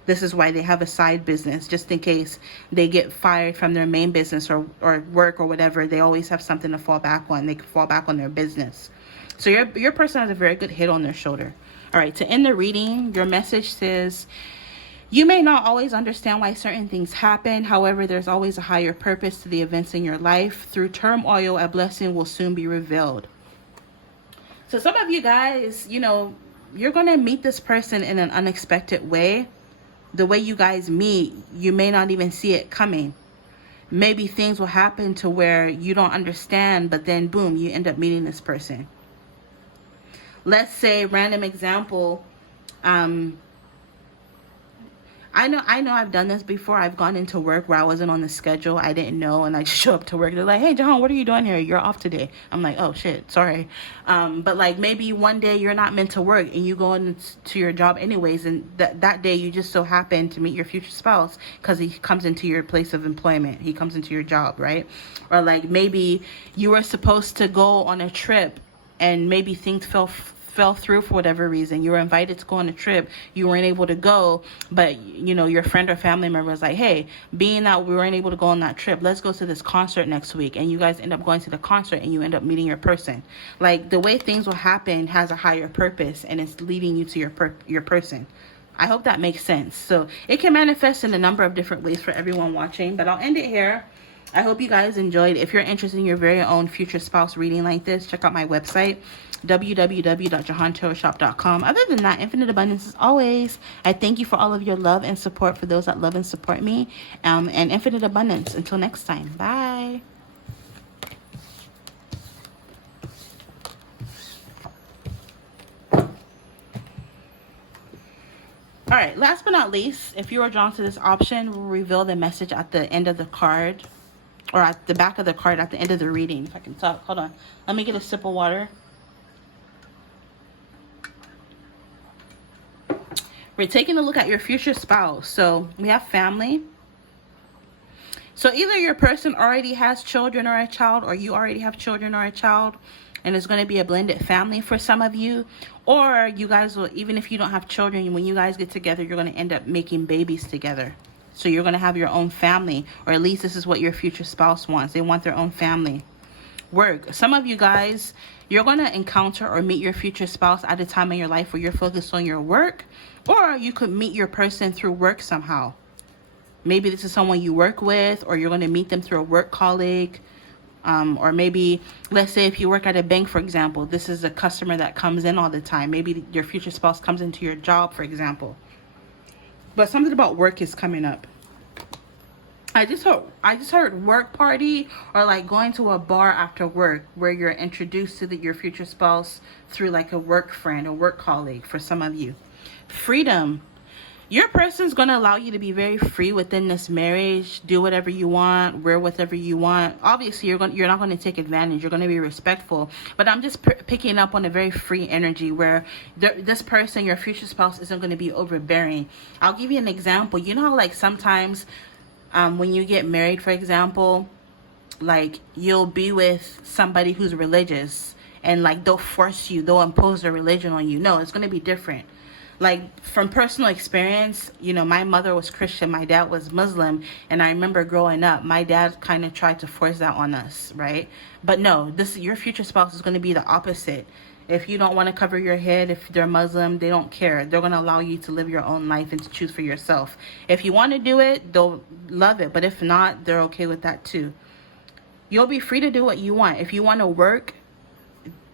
This is why they have a side business, just in case they get fired from their main business or work or whatever. They always have something to fall back on. They can fall back on their business. So your person has a very good head on their shoulder. All right, to end the reading, your message says, you may not always understand why certain things happen. However, there's always a higher purpose to the events in your life. Through turmoil, a blessing will soon be revealed. So some of you guys, you know, you're going to meet this person in an unexpected way. The way you guys meet, you may not even see it coming. Maybe things will happen to where you don't understand, but then boom, you end up meeting this person. Let's say, random example, I know I've done this before. I've gone into work where I wasn't on the schedule. I didn't know, and I just show up to work. They're like, hey, John, what are you doing here? You're off today. I'm like, oh, shit, sorry. But, like, maybe one day you're not meant to work, and you go into your job anyways, and that day you just so happen to meet your future spouse because he comes into your place of employment. He comes into your job, right? Or, like, maybe you were supposed to go on a trip, and maybe things fell through for whatever reason. You were invited to go on a trip, you weren't able to go, but you know your friend or family member was like, hey, being that we weren't able to go on that trip, let's go to this concert next week. And you guys end up going to the concert and you end up meeting your person. Like, the way things will happen has a higher purpose, and it's leading you to your person. I hope that makes sense. So it can manifest in a number of different ways for everyone watching, but I'll end it here. I hope you guys enjoyed. If you're interested in your very own future spouse reading like this, check out my website, www.jahantarotshop.com. Other than that, infinite abundance as always. I thank you for all of your love and support for those that love and support me. And infinite abundance. Until next time. Bye. All right, last but not least, if you are drawn to this option, we'll reveal the message at the end of the card, or at the back of the card at the end of the reading. If I can talk, hold on. Let me get a sip of water. We're taking a look at your future spouse. So we have family. So either your person already has children or a child, or you already have children or a child, and it's going to be a blended family for some of you. Or you guys will, even if you don't have children, when you guys get together, you're going to end up making babies together. So you're going to have your own family, or at least this is what your future spouse wants. They want their own family. Work. Some of you guys, you're going to encounter or meet your future spouse at a time in your life where you're focused on your work, or you could meet your person through work somehow. Maybe this is someone you work with, or you're going to meet them through a work colleague. Or maybe, let's say if you work at a bank, for example, this is a customer that comes in all the time. Maybe your future spouse comes into your job, for example. But something about work is coming up. I just heard work party, or like going to a bar after work where you're introduced to your future spouse through like a work friend or work colleague for some of you. Freedom. Your person's going to allow you to be very free within this marriage. Do whatever you want, wear whatever you want. Obviously, you're not going to take advantage. You're going to be respectful. But I'm just picking up on a very free energy where this person, your future spouse, isn't going to be overbearing. I'll give you an example. You know how like sometimes when you get married, for example, like you'll be with somebody who's religious, and like they'll force you, they'll impose their religion on you. No, it's going to be different. Like, from personal experience, you know, my mother was Christian, my dad was Muslim, and I remember growing up, my dad kind of tried to force that on us, right? But no, your future spouse is going to be the opposite. If you don't want to cover your head, if they're Muslim, they don't care. They're going to allow you to live your own life and to choose for yourself. If you want to do it, they'll love it. But if not, they're okay with that too. You'll be free to do what you want. If you want to work,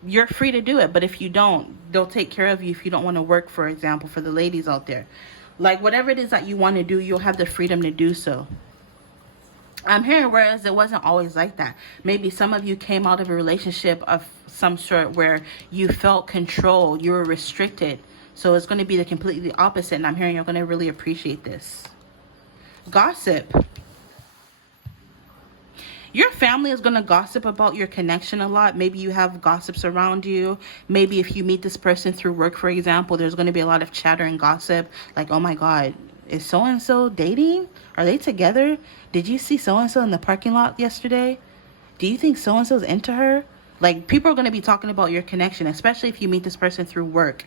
you're free to do it. But if you don't, they'll take care of you if you don't want to work, for example, for the ladies out there. Like, whatever it is that you want to do, you'll have the freedom to do so. I'm hearing whereas it wasn't always like that. Maybe some of you came out of a relationship of some sort where you felt controlled, you were restricted. So it's going to be the completely opposite, and I'm hearing you're going to really appreciate this. Gossip. Your family is going to gossip about your connection a lot. Maybe you have gossips around you. Maybe if you meet this person through work, for example, there's going to be a lot of chatter and gossip. Like, oh my God, is so-and-so dating? Are they together? Did you see so-and-so in the parking lot yesterday? Do you think so-and-so's into her? Like, people are going to be talking about your connection, especially if you meet this person through work.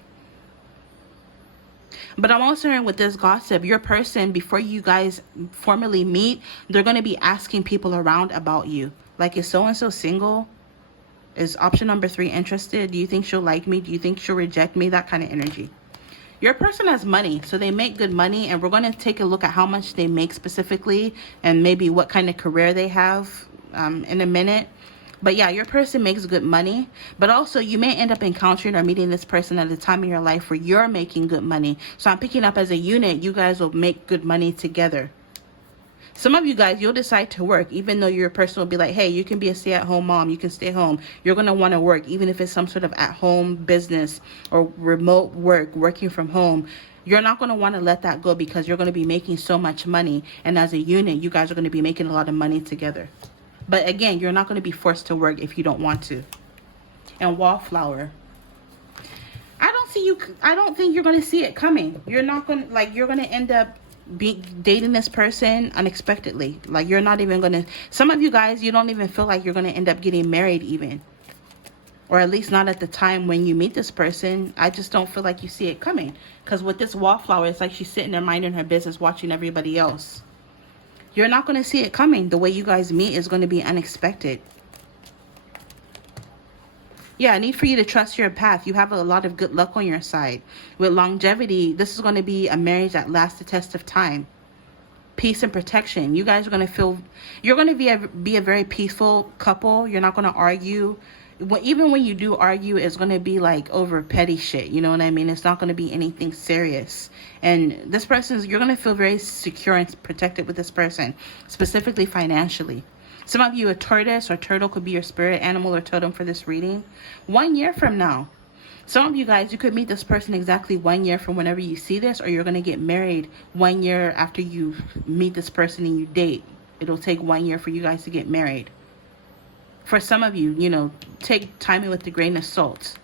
But I'm also hearing with this gossip, your person, before you guys formally meet, they're going to be asking people around about you. Like, is so-and-so single? Is option number 3 interested? Do you think she'll like me? Do you think she'll reject me? That kind of energy. Your person has money, so they make good money, and we're going to take a look at how much they make specifically and maybe what kind of career they have in a minute. But yeah, your person makes good money, but also you may end up encountering or meeting this person at a time in your life where you're making good money. So I'm picking up as a unit, you guys will make good money together. Some of you guys, you'll decide to work, even though your person will be like, hey, you can be a stay-at-home mom, you can stay home. You're going to want to work, even if it's some sort of at-home business or remote work, working from home. You're not going to want to let that go because you're going to be making so much money. And as a unit, you guys are going to be making a lot of money together. But again, you're not going to be forced to work if you don't want to. And wallflower. I don't think you're going to see it coming. You're not going to, like, you're going to end up dating this person unexpectedly. Like, you're not even going to, some of you guys, you don't even feel like you're going to end up getting married even. Or at least not at the time when you meet this person. I just don't feel like you see it coming. Because with this wallflower, it's like she's sitting there minding her business, watching everybody else. You're not going to see it coming. The way you guys meet is going to be unexpected. Yeah, I need for you to trust your path. You have a lot of good luck on your side. With longevity, this is going to be a marriage that lasts the test of time. Peace and protection. You guys are going to feel, you're going to be a very peaceful couple. You're not going to argue. Even when you do argue, it's going to be like over petty shit. You know what I mean? It's not going to be anything serious. And this person, you're going to feel very secure and protected with this person, specifically financially. Some of you, a tortoise or turtle could be your spirit animal or totem for this reading. 1 year from now. Some of you guys, you could meet this person exactly 1 year from whenever you see this, or you're going to get married 1 year after you meet this person and you date. It'll take 1 year for you guys to get married. For some of you, you know, take timing with a grain of salt.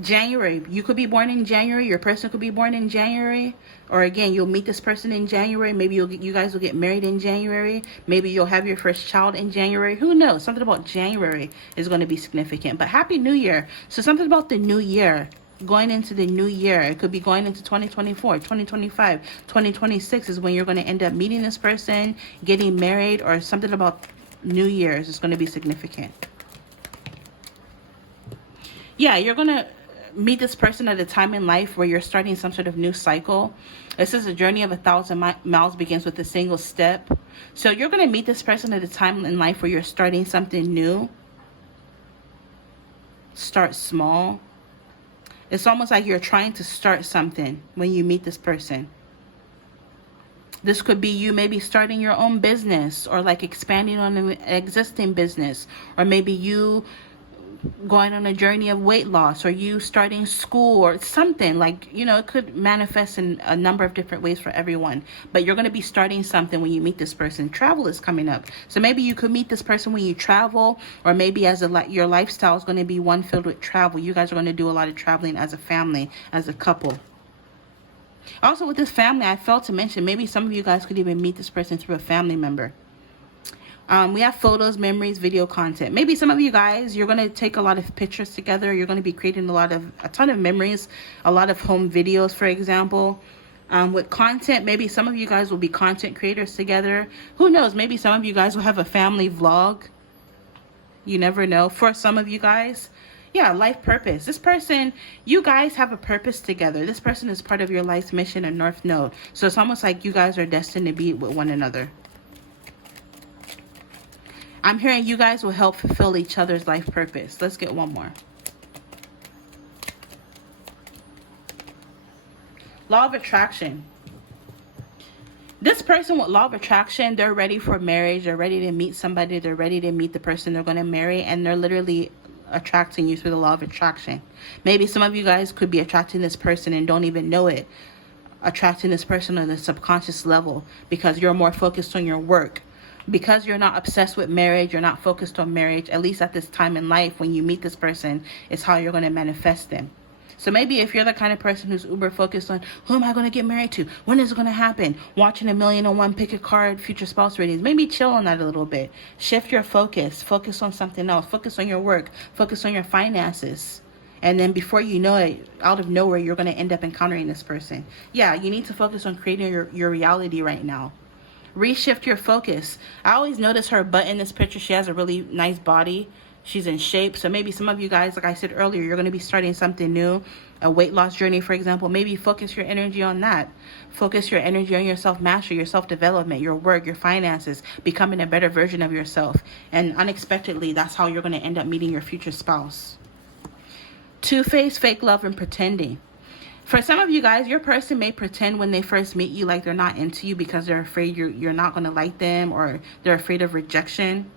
January, you could be born in January. Your person could be born in January. Or again, you'll meet this person in January. Maybe you guys will get married in January. Maybe you'll have your first child in January. Who knows? Something about January is going to be significant. But Happy New Year. So something about the new year. Going into the new year. It could be going into 2024, 2025, 2026 is when you're going to end up meeting this person, getting married, or something about New Year's is going to be significant. Yeah, you're going to meet this person at a time in life where you're starting some sort of new cycle. This is a journey of 1,000 miles begins with a single step. So you're going to meet this person at a time in life where you're starting something new. Start small. It's almost like you're trying to start something when you meet this person. This could be you maybe starting your own business, or like expanding on an existing business, or maybe you going on a journey of weight loss, or you starting school, or something. Like, you know, it could manifest in a number of different ways for everyone, but you're going to be starting something when you meet this person. Travel is coming up, so maybe you could meet this person when you travel, or maybe as your lifestyle is going to be one filled with travel. You guys are going to do a lot of traveling as a family, as a couple. Also with this family, I failed to mention, maybe some of you guys could even meet this person through a family member. We have photos, memories, video content. Maybe some of you guys, you're going to take a lot of pictures together. You're going to be creating a ton of memories, a lot of home videos, for example. With content, maybe some of you guys will be content creators together. Who knows? Maybe some of you guys will have a family vlog. You never know. For some of you guys, yeah, life purpose. This person, you guys have a purpose together. This person is part of your life's mission and North Node. So it's almost like you guys are destined to be with one another. I'm hearing you guys will help fulfill each other's life purpose. Let's get one more. Law of attraction. This person with law of attraction, they're ready for marriage. They're ready to meet somebody. They're ready to meet the person they're going to marry. And they're literally attracting you through the law of attraction. Maybe some of you guys could be attracting this person and don't even know it. Attracting this person on a subconscious level because you're more focused on your work. Because you're not obsessed with marriage, you're not focused on marriage, at least at this time in life when you meet this person, is how you're going to manifest them. So maybe if you're the kind of person who's uber focused on who am I going to get married to, when is it going to happen, watching 1,000,001 pick a card future spouse readings, maybe chill on that a little bit. Shift your focus on something else, focus on your work, focus on your finances. And then before you know it, out of nowhere, you're going to end up encountering this person. Yeah, you need to focus on creating your reality right now. Reshift your focus. I always notice her butt in this picture. She has a really nice body. She's in shape. So maybe some of you guys, like I said earlier, you're going to be starting something new, a weight loss journey, for example. Maybe focus your energy on that. Focus your energy on your self-mastery, your self-development, your work, your finances, becoming a better version of yourself. And unexpectedly, that's how you're going to end up meeting your future spouse. Two-faced, fake love, and pretending. For some of you guys, your person may pretend when they first meet you like they're not into you because they're afraid you're not going to like them, or they're afraid of rejection.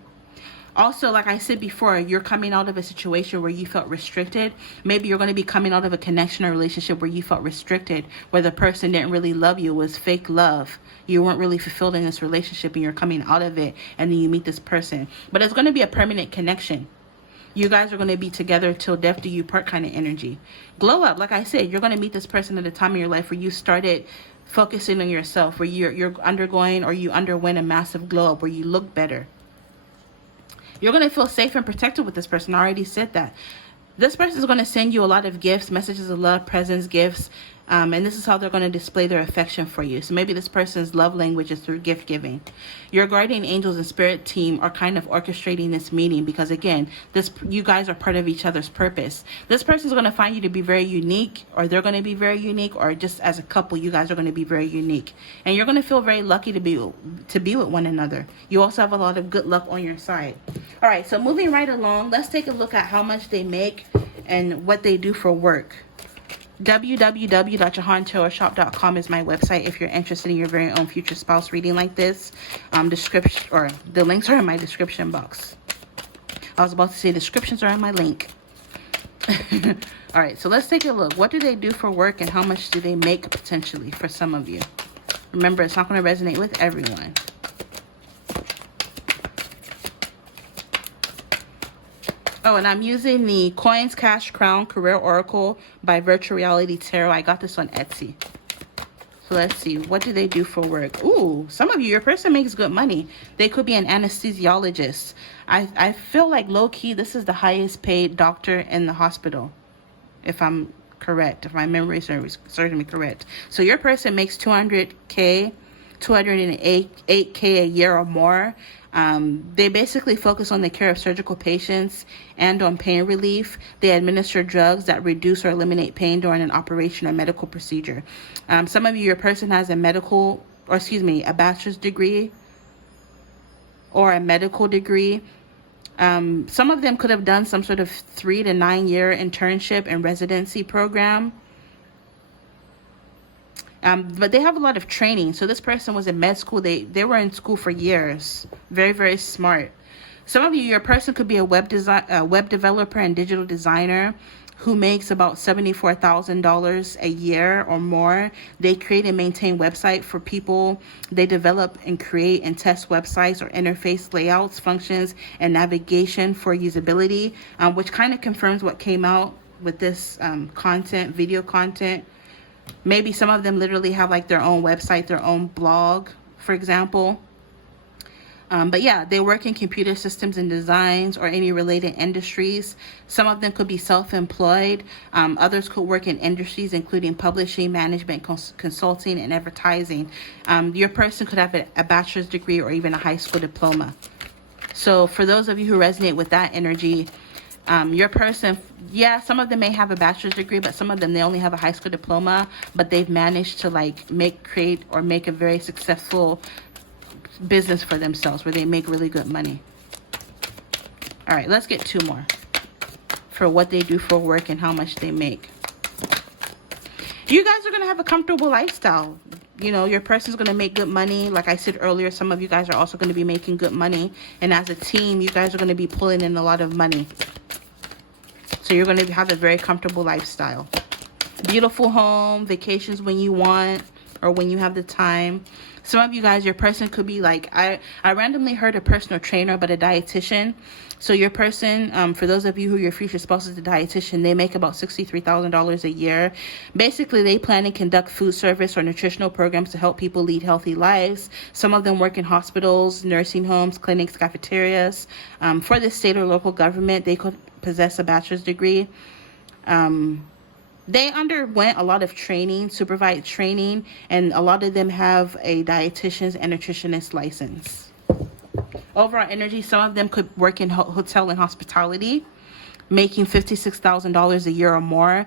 Also, like I said before, you're coming out of a situation where you felt restricted. Maybe you're going to be coming out of a connection or relationship where you felt restricted, where the person didn't really love you. It was fake love. You weren't really fulfilled in this relationship, and you're coming out of it, and then you meet this person. But it's going to be a permanent connection. You guys are going to be together till death do you part kind of energy. Glow up. Like I said, you're going to meet this person at a time in your life where you started focusing on yourself, where you're undergoing or you underwent a massive glow up, where you look better. You're going to feel safe and protected with this person. I already said that. This person is going to send you a lot of gifts, messages of love, presents, gifts. And this is how they're going to display their affection for you. So maybe this person's love language is through gift giving. Your guardian angels and spirit team are kind of orchestrating this meeting because, again, you guys are part of each other's purpose. This person is going to find you to be very unique, or they're going to be very unique, or just as a couple, you guys are going to be very unique. And you're going to feel very lucky to be with one another. You also have a lot of good luck on your side. All right, so moving right along, let's take a look at how much they make and what they do for work. www.jahantarotshop.com is my website if you're interested in your very own future spouse reading like this. Description, or the links are in my description box. I was about to say descriptions are in my link. All right, so let's take a look. What do they do for work, and how much do they make potentially for some of you? Remember, it's not going to resonate with everyone. Oh, and I'm using the Coins, Cash, Crown, Career Oracle by Virtual Reality Tarot. I got this on Etsy. So let's see. What do they do for work? Ooh, some of you, your person makes good money. They could be an anesthesiologist. I feel like low-key, this is the highest paid doctor in the hospital, if I'm correct, if my memory serves me correct. So your person makes $200K, $208K a year or more. They basically focus on the care of surgical patients and on pain relief. They administer drugs that reduce or eliminate pain during an operation or medical procedure. Some of you, your person has a bachelor's degree or a medical degree. Some of them could have done some sort of 3 to 9 year internship and residency program. But they have a lot of training. So this person was in med school. They were in school for years. Very, very smart. Some of you, your person could be a web developer and digital designer who makes about $74,000 a year or more. They create and maintain website for people. They develop and create and test websites or interface layouts, functions, and navigation for usability, which kind of confirms what came out with this content, video content. Maybe some of them literally have like their own website, their own blog, for example. But yeah, they work in computer systems and designs or any related industries. Some of them could be self-employed. Others could work in industries including publishing, management, consulting, and advertising. Your person could have a bachelor's degree or even a high school diploma. So for those of you who resonate with that energy, your person, yeah, some of them may have a bachelor's degree, but some of them, they only have a high school diploma, but they've managed to like make a very successful business for themselves where they make really good money. All right, let's get 2 more for what they do for work and how much they make. You guys are going to have a comfortable lifestyle. You know, your person's going to make good money. Like I said earlier, some of you guys are also going to be making good money. And as a team, you guys are going to be pulling in a lot of money. So you're going to have a very comfortable lifestyle. Beautiful home, vacations when you want, or when you have the time. Some of you guys, your person could be like, I randomly heard a personal trainer, but a dietitian. So your person, for those of you who your future spouse is a dietitian, they make about $63,000 a year. Basically, they plan and conduct food service or nutritional programs to help people lead healthy lives. Some of them work in hospitals, nursing homes, clinics, cafeterias. For the state or local government, they could possess a bachelor's degree. They underwent a lot of training, supervised training, and a lot of them have a dietitian's and nutritionist license. Overall energy, some of them could work in hotel and hospitality, making $56,000 a year or more.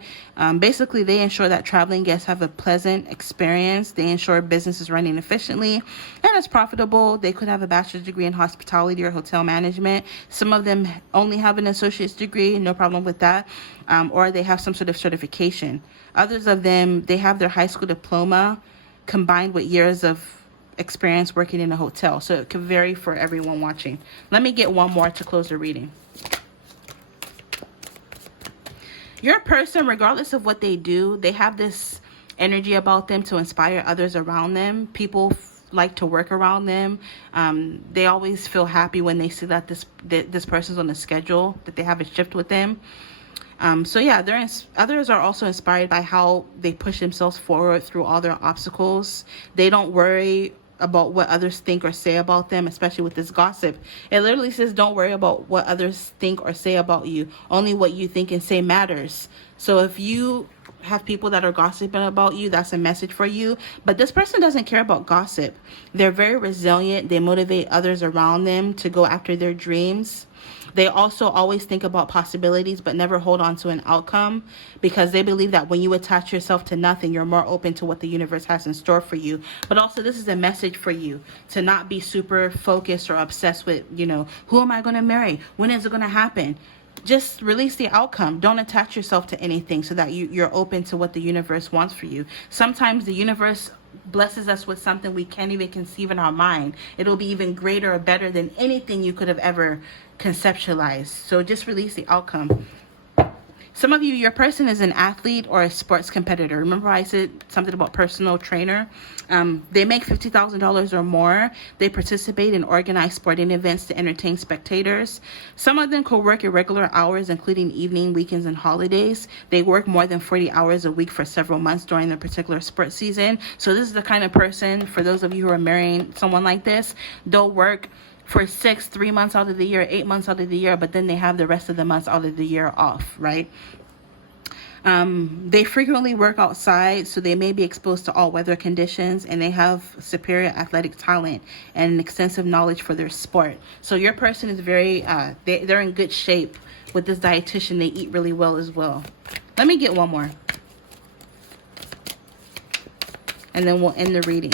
Basically, they ensure that traveling guests have a pleasant experience. They ensure business is running efficiently and is profitable. They could have a bachelor's degree in hospitality or hotel management. Some of them only have an associate's degree, no problem with that, or they have some sort of certification. Others of them, they have their high school diploma combined with years of experience working in a hotel. So it could vary for everyone watching. Let me get one more to close the reading. Your person, regardless of what they do, they have this energy about them to inspire others around them. People like to work around them. They always feel happy when they see that this person's on a schedule, that they have a shift with them. So yeah, others are also inspired by how they push themselves forward through all their obstacles. They don't worry about what others think or say about them, especially with this gossip. It literally says don't worry about what others think or say about you. Only what you think and say matters. So if you have people that are gossiping about you, that's a message for you. But this person doesn't care about gossip. They're very resilient. They motivate others around them to go after their dreams. They also always think about possibilities, but never hold on to an outcome, because they believe that when you attach yourself to nothing, you're more open to what the universe has in store for you. But also, this is a message for you to not be super focused or obsessed with, who am I going to marry? When is it going to happen? Just release the outcome. Don't attach yourself to anything, so that you're open to what the universe wants for you. Sometimes the universe blesses us with something we can't even conceive in our mind. It'll be even greater or better than anything you could have ever conceptualized. So just release the outcome. Some of you, your person is an athlete or a sports competitor. Remember I said something about personal trainer? They make $50,000 or more. They participate in organized sporting events to entertain spectators. Some of them could work irregular hours, including evening, weekends, and holidays. They work more than 40 hours a week for several months during their particular sports season. So this is the kind of person, for those of you who are marrying someone like this, they'll work for 3 months out of the year, 8 months out of the year, but then they have the rest of the months out of the year off, right? They frequently work outside, so they may be exposed to all weather conditions, and they have superior athletic talent and an extensive knowledge for their sport. So your person is very, they're in good shape. With this dietitian, they eat really well as well. Let me get one more, and then we'll end the reading.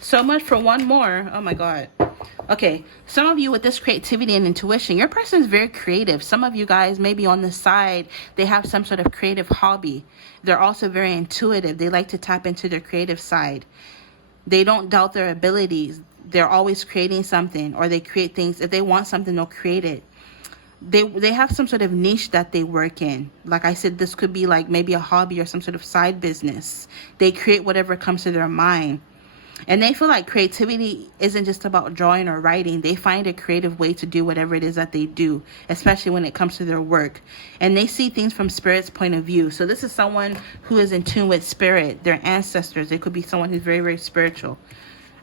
So much for one more. Oh my God. Okay, some of you with this creativity and intuition, your person is very creative. Some of you guys, maybe on the side, they have some sort of creative hobby. They're also very intuitive. They like to tap into their creative side. They don't doubt their abilities. They're always creating something, or they create things. If they want something, they'll create it. They have some sort of niche that they work in. Like I said, this could be like maybe a hobby or some sort of side business. They create whatever comes to their mind. And they feel like creativity isn't just about drawing or writing. They find a creative way to do whatever it is that they do, especially when it comes to their work. And they see things from spirit's point of view. So this is someone who is in tune with spirit, their ancestors. It could be someone who's very, very spiritual.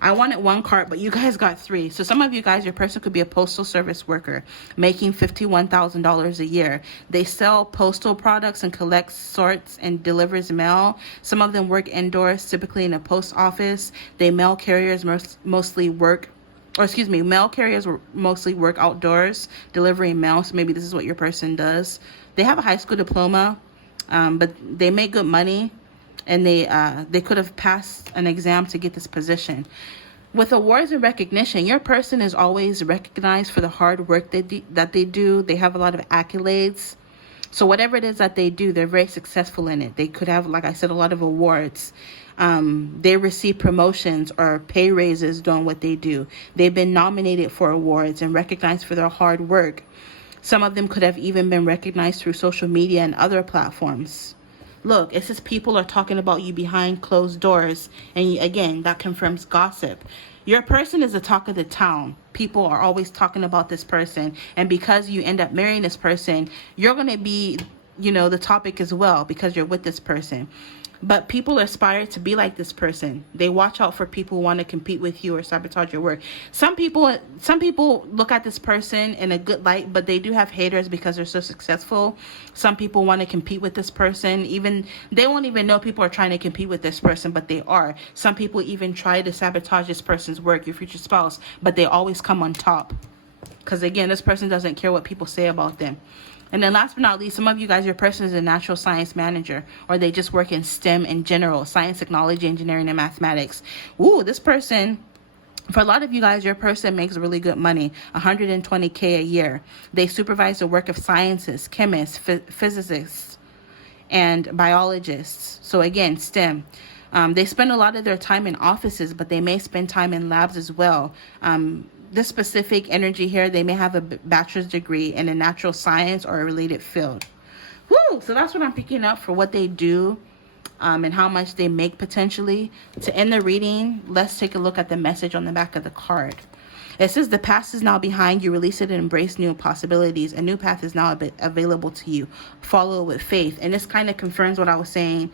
I wanted one card, but you guys got 3. So some of you guys, your person could be a postal service worker making $51,000 a year. They sell postal products and collect, sorts, and delivers mail. Some of them work indoors, typically in a post office. Mail carriers mostly work outdoors, delivering mail. So maybe this is what your person does. They have a high school diploma, but they make good money. And they could have passed an exam to get this position. With awards and recognition, your person is always recognized for the hard work that they do. They have a lot of accolades. So whatever it is that they do, they're very successful in it. They could have, like I said, a lot of awards. They receive promotions or pay raises doing what they do. They've been nominated for awards and recognized for their hard work. Some of them could have even been recognized through social media and other platforms. Look, it says people are talking about you behind closed doors. And again, that confirms gossip. Your person is the talk of the town. People are always talking about this person. And because you end up marrying this person, you're going to be, the topic as well because you're with this person. But people aspire to be like this person. They watch out for people who want to compete with you or sabotage your work. Some people look at this person in a good light, but they do have haters because they're so successful. Some people want to compete with this person. Even they won't even know people are trying to compete with this person, but they are. Some people even try to sabotage this person's work, your future spouse, but they always come on top. Because again, this person doesn't care what people say about them. And then last but not least, some of you guys, your person is a natural science manager, or they just work in STEM in general, science, technology, engineering, and mathematics. Ooh, this person, for a lot of you guys, your person makes really good money, $120K a year. They supervise the work of scientists, chemists, physicists, and biologists. So again, STEM. They spend a lot of their time in offices, but they may spend time in labs as well. This specific energy here, they may have a bachelor's degree in a natural science or a related field. Woo! So that's what I'm picking up for what they do and how much they make potentially. To end the reading, let's take a look at the message on the back of the card. It says, the past is now behind you. Release it and embrace new possibilities. A new path is now available to you. Follow it with faith. And this kind of confirms what I was saying,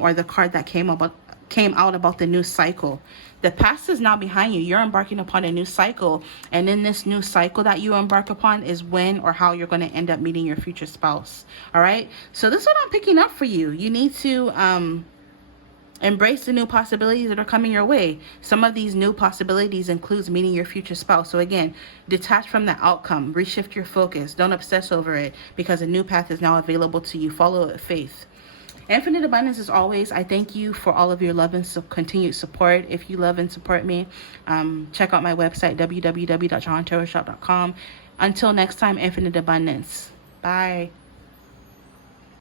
or the card that came out about the new cycle. The past is now behind you. You're embarking upon a new cycle. And in this new cycle that you embark upon is when or how you're going to end up meeting your future spouse. All right. So this is what I'm picking up for you. You need to embrace the new possibilities that are coming your way. Some of these new possibilities includes meeting your future spouse. So again, detach from the outcome. Reshift your focus. Don't obsess over it because a new path is now available to you. Follow it with faith. Infinite abundance as always. I thank you for all of your love and continued support. If you love and support me, check out my website, www.johnterrorshop.com. Until next time, infinite abundance. Bye.